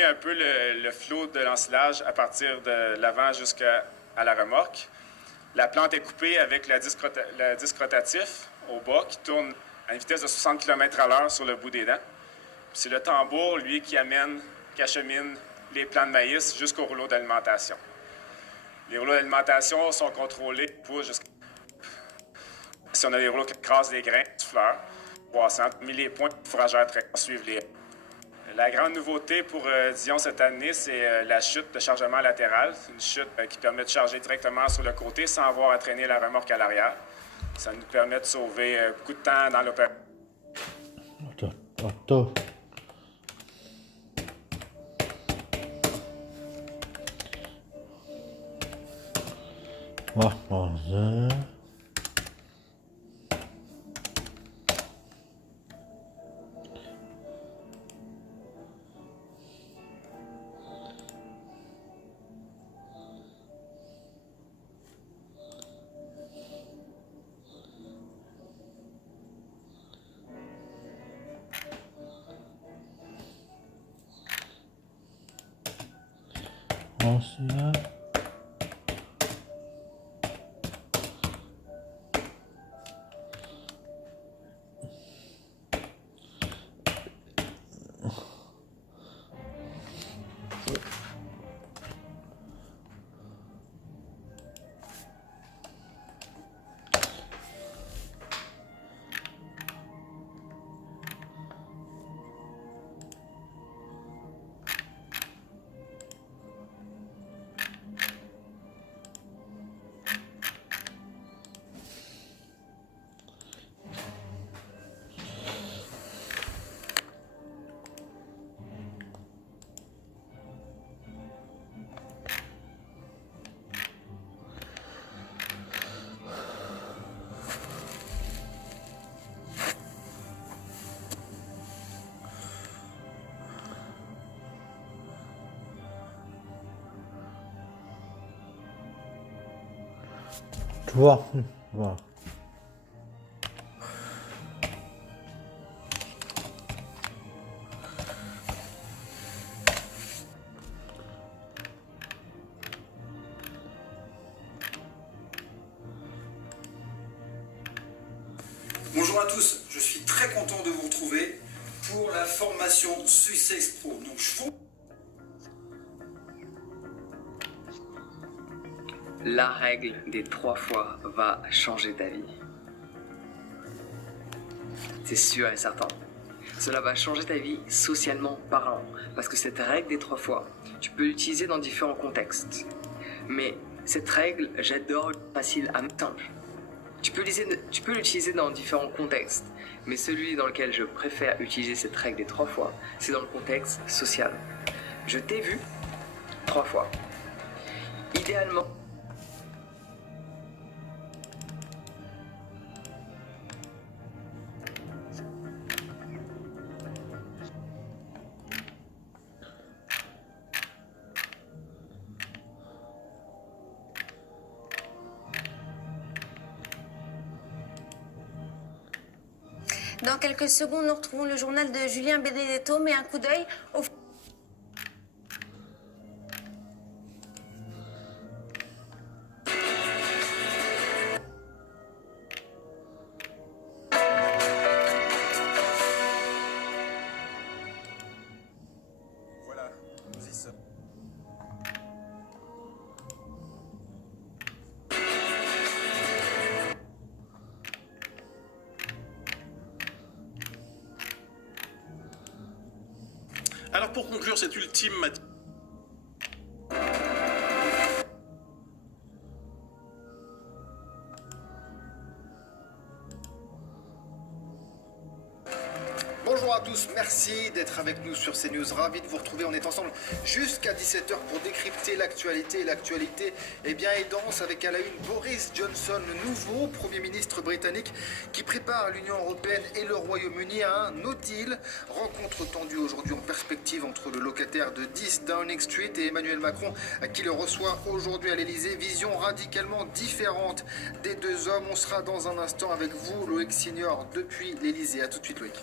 expliquer un peu le flot de l'ensilage à partir de l'avant jusqu'à la remorque. La plante est coupée avec le disque rotatif au bas qui tourne à une vitesse de 60 km/h sur le bout des dents. C'est le tambour, lui, qui achemine les plants de maïs jusqu'au rouleau d'alimentation. Les rouleaux d'alimentation sont contrôlés pour si on a des rouleaux qui écrasent les grains de fleurs croissantes, mais les points fourrageurs suivent les. La grande nouveauté pour Dion cette année, c'est la chute de chargement latéral. C'est une chute qui permet de charger directement sur le côté sans avoir à traîner la remorque à l'arrière. Ça nous permet de sauver beaucoup de temps dans l'opération. Tu vois, voilà. Bonjour à tous, je suis très content de vous retrouver pour la formation Sussex Pro. Donc La règle des 3 fois va changer ta vie. C'est sûr et certain. Cela va changer ta vie socialement parlant, parce que cette règle des 3 fois, tu peux l'utiliser dans différents contextes. Mais cette règle, j'adore, facile à simple. Tu peux l'utiliser dans différents contextes, mais celui dans lequel je préfère utiliser cette règle des 3 fois, c'est dans le contexte social. Je t'ai vu 3 fois. Idéalement, Dans quelques secondes, nous retrouvons le journal de Julien Benedetto, mais un coup d'œil au... Voilà, nous y sommes. Alors pour conclure cette ultime matinée, bonjour à tous, merci d'être avec nous sur CNews. Ravi de vous retrouver. On est ensemble jusqu'à 17h pour décrypter l'actualité. Et l'actualité est dense avec à la une Boris Johnson, le nouveau Premier ministre britannique qui prépare l'Union européenne et le Royaume-Uni à un no deal. Rencontre tendue aujourd'hui en perspective entre le locataire de 10 Downing Street et Emmanuel Macron qui le reçoit aujourd'hui à l'Elysée. Vision radicalement différente des deux hommes. On sera dans un instant avec vous, Loïc Signor, depuis l'Elysée. A tout de suite, Loïc.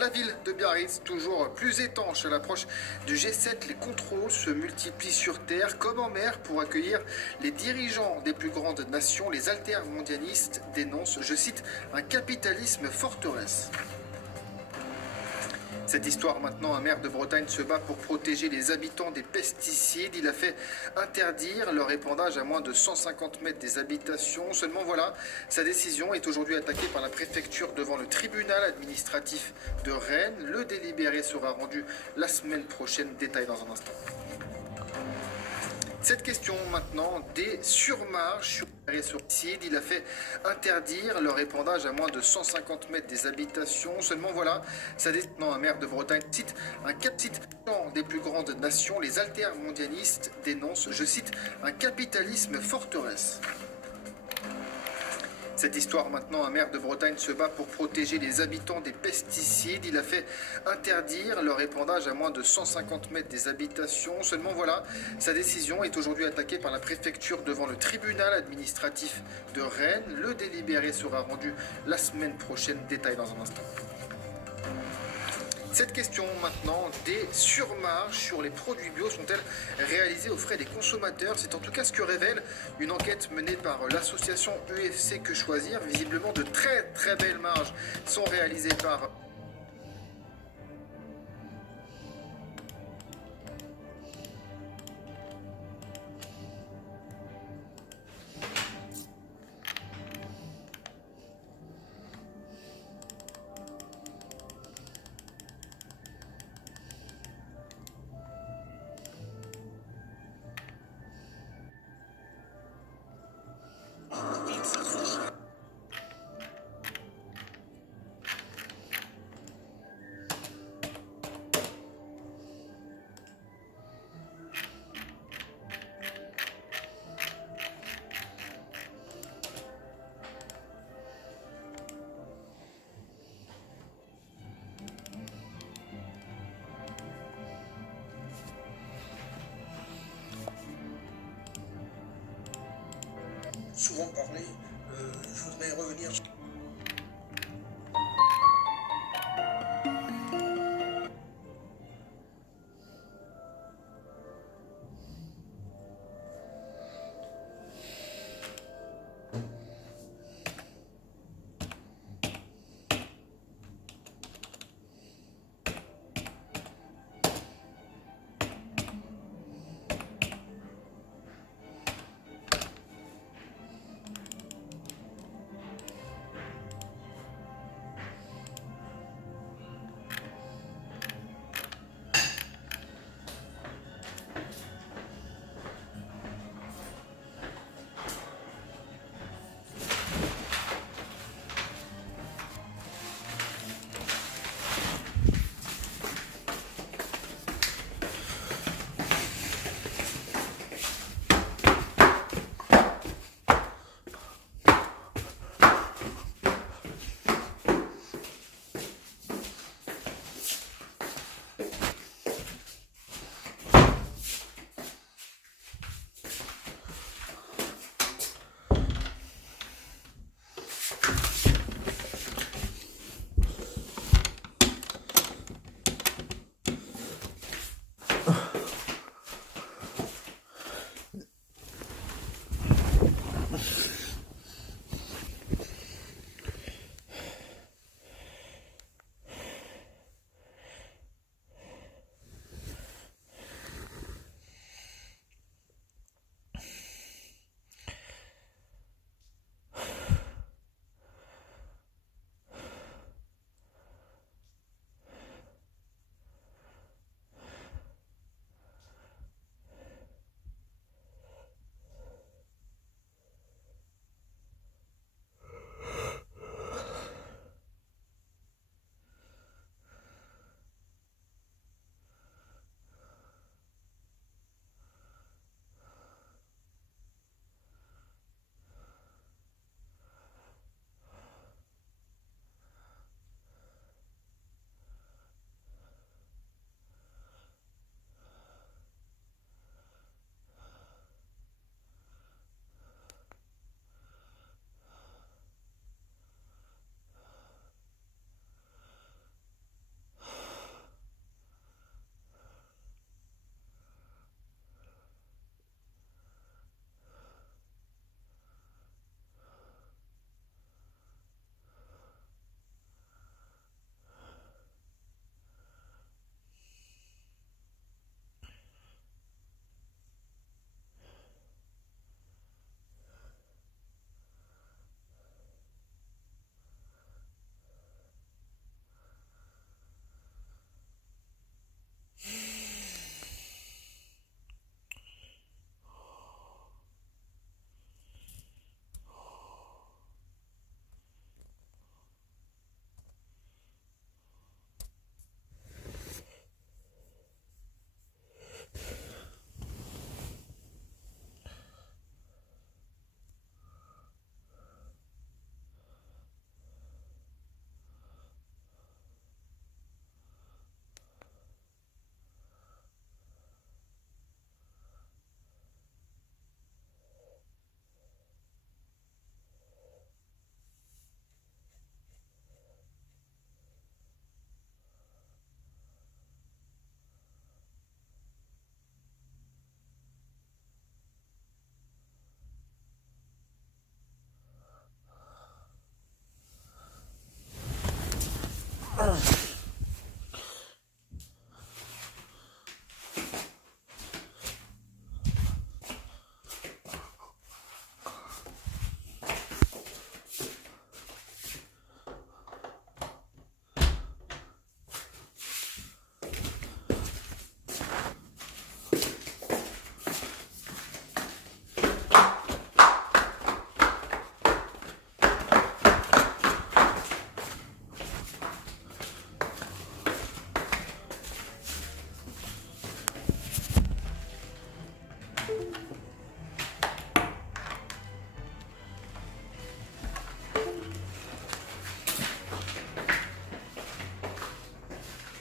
La ville de Biarritz, toujours plus étanche à l'approche du G7, les contrôles se multiplient sur terre comme en mer pour accueillir les dirigeants des plus grandes nations. Les altermondialistes dénoncent, je cite, un capitalisme forteresse. Cette histoire maintenant, un maire de Bretagne se bat pour protéger les habitants des pesticides. Il a fait interdire leur épandage à moins de 150 mètres des habitations. Seulement voilà, sa décision est aujourd'hui attaquée par la préfecture devant le tribunal administratif de Rennes. Le délibéré sera rendu la semaine prochaine. Détail dans un instant. Cette question maintenant des surmarges sur les pesticides. Il a fait interdire leur épandage à moins de 150 mètres des habitations. Seulement voilà, ça détenant un maire de Bretagne cite un capitalisme des plus grandes nations. Les altermondialistes dénoncent, je cite, un capitalisme forteresse. Cette histoire maintenant, un maire de Bretagne se bat pour protéger les habitants des pesticides. Il a fait interdire leur épandage à moins de 150 mètres des habitations. Seulement voilà, sa décision est aujourd'hui attaquée par la préfecture devant le tribunal administratif de Rennes. Le délibéré sera rendu la semaine prochaine. Détail dans un instant. Cette question maintenant, des surmarges sur les produits bio sont-elles réalisées aux frais des consommateurs? C'est en tout cas ce que révèle une enquête menée par l'association UFC Que Choisir. Visiblement de très belles marges sont réalisées par... Souvent parlé, je voudrais revenir sur...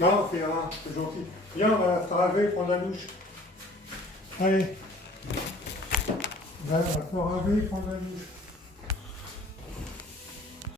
Non, c'est gentil. Viens, on va se laver, prendre la douche. Allez. On va se laver, prendre la douche.